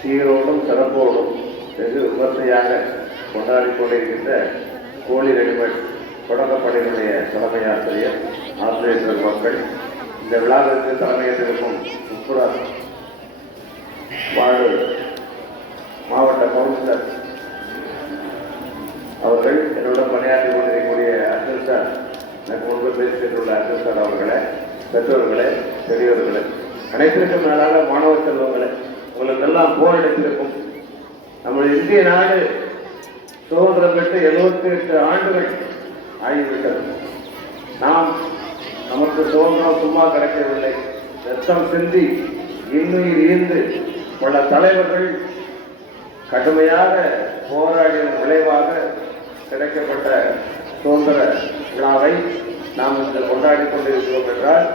சீரோடும் சிறப்போடும் வெகு விமர்சையாக கொண்டாடி கொண்டிருக்கின்ற கோழி ரெடிமேட் தொடக்கப்படையினுடைய தலைமை ஆசிரியர் ஆசிரியர் மக்கள் இந்த விழாவிற்கு தலைமையேற்றிருக்கும் உட்புற வாழ் மாவட்ட கவுன்சிலர் அவர்கள் என்னுடன் பணியாற்றி கொண்டிருக்கக்கூடிய அர்ஜுன் சார் எனக்கு முன்பு பேசிட்டுள்ள அர்ஜுன் சார் அவர்களை பெற்றோர்களே பெரியவர்களே அனைத்திற்கும் மேலாக மாணவ செல்வங்களே உனக்கெல்லாம் போர் அடித்திருக்கும். நம்முடைய இந்திய நாடு சுதந்திரம் பெற்று எழுபத்தி எட்டு ஆண்டுகள் ஆகிவிட்டது. நாம் நமக்கு சுதந்திரம் சும்மா கிடைக்கவில்லை. ரத்தம் சிந்தி இன்னுயிர் ஈர்ந்து பல தலைவர்கள் கடுமையாக போராடிய விளைவாக கிடைக்கப்பட்ட சுதந்திர விழாவை நாம் இன்று கொண்டாடி கொண்டிருக்கிறோம் என்றால்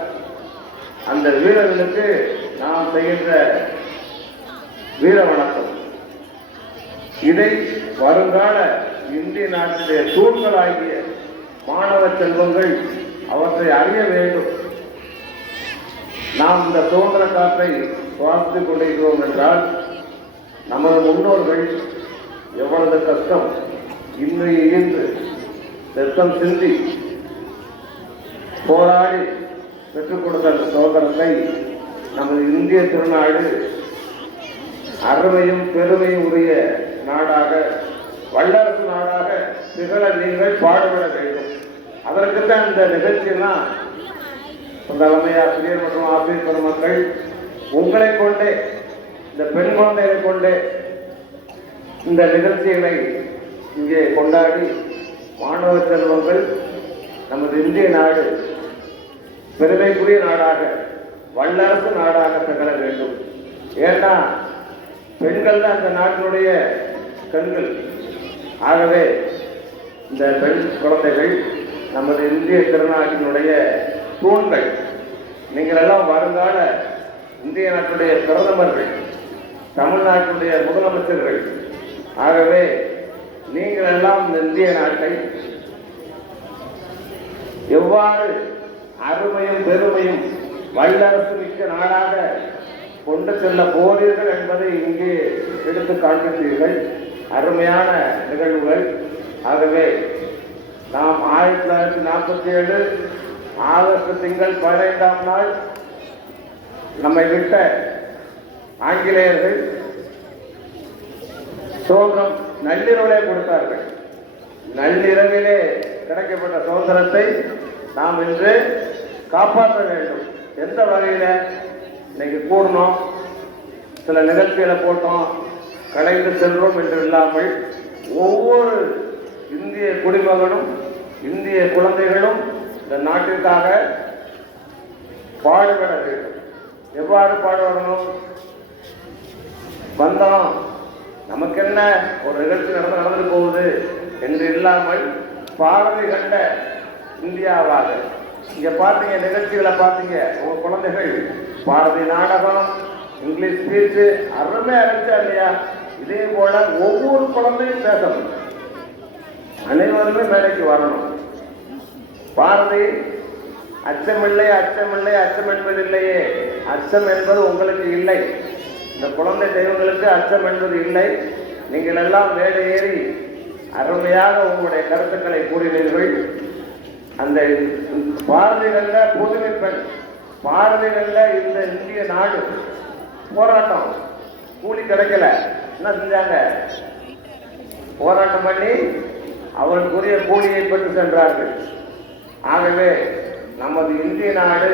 அந்த வீரர்களுக்கு நாம் செய்கின்ற வீர வணக்கம். இதை வருங்கால இந்திய நாட்டிலே தூண்களாகிய மாணவ செல்வங்கள் அவற்றை அறிய வேண்டும். நாம் இந்த சுதந்திர காற்றை சுவாசித்துக் கொண்டிருக்கிறோம் என்றால் நமது முன்னோர்கள் எவ்வளவு கஷ்டம் இன்றைய இன்று ரத்தம் சிந்தி போராடி பெற்றுக் கொடுத்த அந்த சுதந்திரத்தை நமது இந்திய திருநாடு அருமையும் பெருமையும் உரிய நாடாக வல்லரசு நாடாக திகழ நீங்கள் பாடுபட வேண்டும். அதற்குத்தான் இந்த நிகழ்ச்சியெல்லாம் தலைமை ஆசிரியர் மற்றும் ஆசிரியர் பெருமக்கள் உங்களை கொண்டே இந்த பெண் குழந்தைகளை கொண்டே இந்த நிகழ்ச்சிகளை இங்கே கொண்டாடி மாணவ செல்வங்கள் நமது இந்திய நாடு பெருமைக்குரிய நாடாக வல்லரசு நாடாக திகழ வேண்டும். ஏன்னா பெண்கள் தான் இந்த நாட்டினுடைய கண்கள். ஆகவே இந்த பெண் குழந்தைகள் நமது இந்திய திருநாட்டினுடைய தூண்கள். நீங்கள் எல்லாம் வருங்கால இந்திய நாட்டுடைய பிரதமர்கள் தமிழ்நாட்டுடைய முதலமைச்சர்கள். ஆகவே நீங்கள் எல்லாம் இந்த இந்திய நாட்டை எவ்வாறு அருமையும் பெருமையும் வல்லரசு மிக்க நாடாக கொண்டு செல்ல போறீர்கள் என்பதை இங்கே எடுத்து காண்பித்தீர்கள் அருமையான நிகழ்வுகள். ஆகவே நாம் ஆயிரத்தி தொள்ளாயிரத்தி நாற்பத்தி ஏழு ஆகஸ்ட் திங்கள் பதினைந்தாம் நாள் நம்மை விட்ட ஆங்கிலேயர்கள் சுதந்திரம் நள்ளிரவிலே கொடுத்தார்கள். நள்ளிரவிலே கிடைக்கப்பட்ட சுதந்திரத்தை நாம் இன்று காப்பாற்ற வேண்டும். எந்த வகையில்? இன்னைக்கு கூடணும் சில நிகழ்ச்சிகளை போட்டோம். கலைந்து செல்றோம் என்று இல்லாமல் ஒவ்வொரு இந்திய குடிமகனும் இந்திய குழந்தைகளும் இந்த நாட்டிற்காக பாடுபட வேண்டும். எவ்வாறு பாடுபடணும்? வந்தோம். நமக்கு என்ன ஒரு நிகழ்ச்சி நடந்து நடந்துட்டு போகுது என்று இல்லாமல் பாரதி கண்ட இந்தியாவாக இங்க பார்த்தீங்க நிகழ்ச்சிகளை பார்த்தீங்க உங்க குழந்தைகள் பாரதி நாடகம் இங்கிலீஷ் ஸ்பீச்சு அறமே அரைச்சா இல்லையா? இதே போல ஒவ்வொரு குழந்தையும் பேசணும். அனைவருமே வேலைக்கு வரணும். பாரதி அச்சமில்லை அச்சமில்லை அச்சம் என்பது இல்லையே. அச்சம் என்பது உங்களுக்கு இல்லை. இந்த குழந்தை தெய்வங்களுக்கு அச்சம் என்பது இல்லை. நீங்கள் எல்லாம் மேடை ஏறி அருமையாக உங்களுடைய கருத்துக்களை கூறினீர்கள். அந்த பாரதிகள்ல புதுமை பெண் நல்ல இந்த இந்திய நாடு போராட்டம் கூலி கிடைக்கல. என்ன செஞ்சாங்க? போராட்டம் பண்ணி அவர்களுக்குரிய கூலியை பெற்று சென்றார்கள். ஆகவே நமது இந்திய நாடு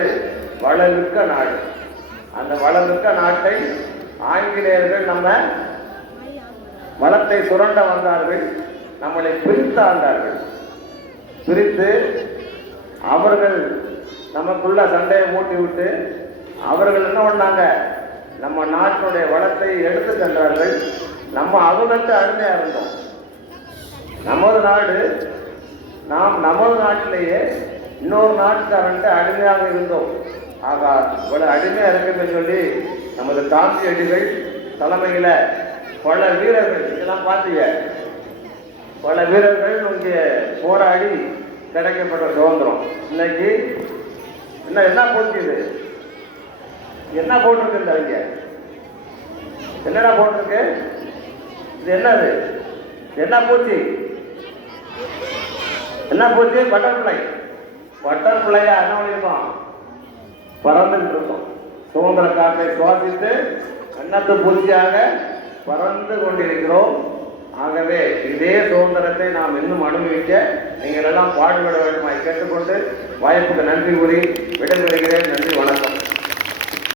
வளமிக்க நாடு. அந்த வளமிக்க நாட்டை ஆங்கிலேயர்கள் நம்ம வளத்தை சுரண்ட வந்தார்கள். நம்மளை பிரித்து ஆண்டார்கள் பிரித்து அவர்கள் நமக்குள்ள சண்டையை மூட்டி விட்டு அவர்கள் என்ன பண்ணாங்க? நம்ம நாட்டினுடைய வளத்தை எடுத்து சென்றார்கள். நம்ம அவங்கள்ட்ட அருமையாக இருந்தோம். நமது நாடு நாம் நமது நாட்டிலேயே இன்னொரு நாட்டுக்காரன்ட்டு அடிமையாக இருந்தோம். ஆகா இவ்வளவு அடிமையாக இருக்குன்னு சொல்லி நமது காந்தியடிகள் தலைமையில் பல வீரர்கள் இதெல்லாம் பார்த்தீங்க பல வீரர்கள் இங்கே போராடி கிடைக்கப்பட்ட சுதந்திரம். இன்னைக்கு என்ன என்ன போச்சு இது? என்ன போட்டிருக்கு இந்த அவங்க என்னடா போட்டிருக்கு? இது என்னது? என்ன போச்சு? என்ன போச்சு? பட்டர்ஃப்ளை. பட்டர்ஃப்ளையா என்ன பண்ணியிருக்கோம்? பறந்துட்டு இருக்கோம் சுதந்திர காற்றை சுவாசித்து அன்னத்து பூச்சியாக பறந்து கொண்டிருக்கிறோம். ஆகவே இதே சுதந்திரத்தை நாம் இன்னும் அனுபவிக்க நீங்கள் எல்லாம் பாடுபட வேண்டுமாய் கேட்டுக்கொண்டு வாய்ப்புக்கு நன்றி கூறி விடைபெறுகிறேன். நன்றி வணக்கம்.